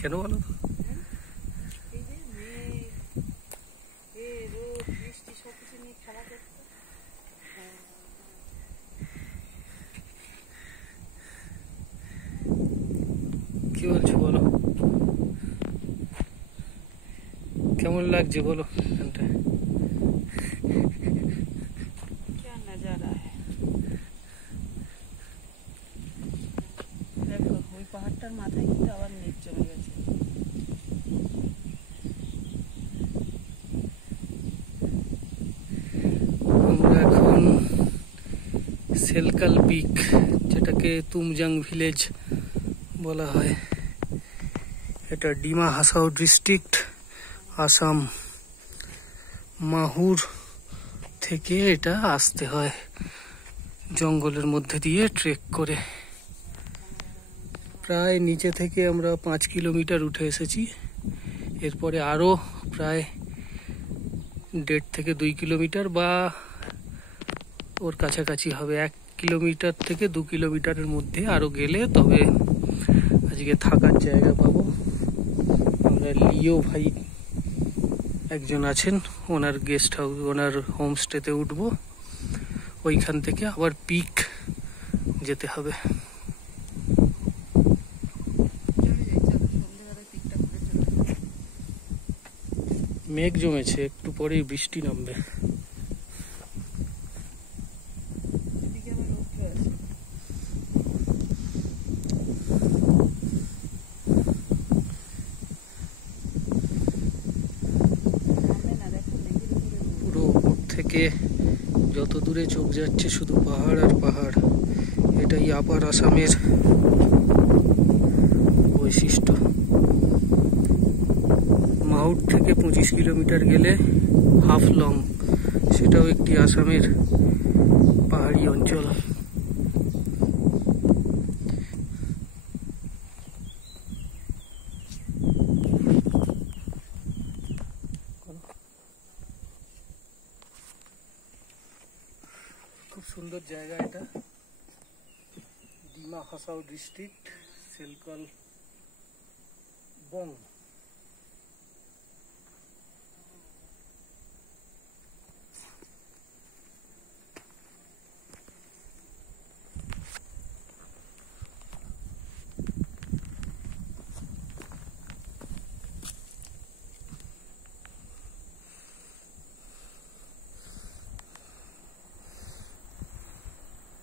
কেন বলো? কি বলছো বলো, কেমন লাগছে বলো এখানটায়? দেখো ওই পাহাড়টার মাথায় কিন্তু আবার মেঘ জমে গেছে। আমরা এখন সেলকাল পিক, যেটাকে তুমজাং ভিলেজ বলা হয়, এটা ডিমা হাসাও ডিস্ট্রিক্ট, আসাম। মাহুর থেকে এটা আসতে হয় জঙ্গলের মধ্যে দিয়ে ট্রেক করে। প্রায় নিচে থেকে আমরা 5 কিলোমিটার উঠে এসেছি। এরপরে আরো প্রায় 1.5 থেকে 2 কিলোমিটার বা ওর কাছাকাছি হবে, 1 কিলোমিটার থেকে 2 কিলোমিটারের মধ্যে আরো গেলে তবে আজকে থাকার জায়গা পাবো। আমরা লিও ভাই একজন আছেন, ওনার গেস্ট হাউস, ওনার হোমস্টেতে উঠবো। ওইখান থেকে আবার পিক যেতে হবে। মেঘ জমেছে, একটু পরেই বৃষ্টি নামবে। পুরো উপর থেকে যত দূরে চোখ যাচ্ছে শুধু পাহাড় আর পাহাড়। এটাই আপার আসামের বৈশিষ্ট্য। মাহুর থেকে 25 কিলোমিটার গেলে হাফলং, সেটাও একটি আসামের পাহাড়ি অঞ্চল। খুব সুন্দর জায়গা এটা, ডিমা হাসাও ডিস্ট্রিক্ট, সেলকাল বং।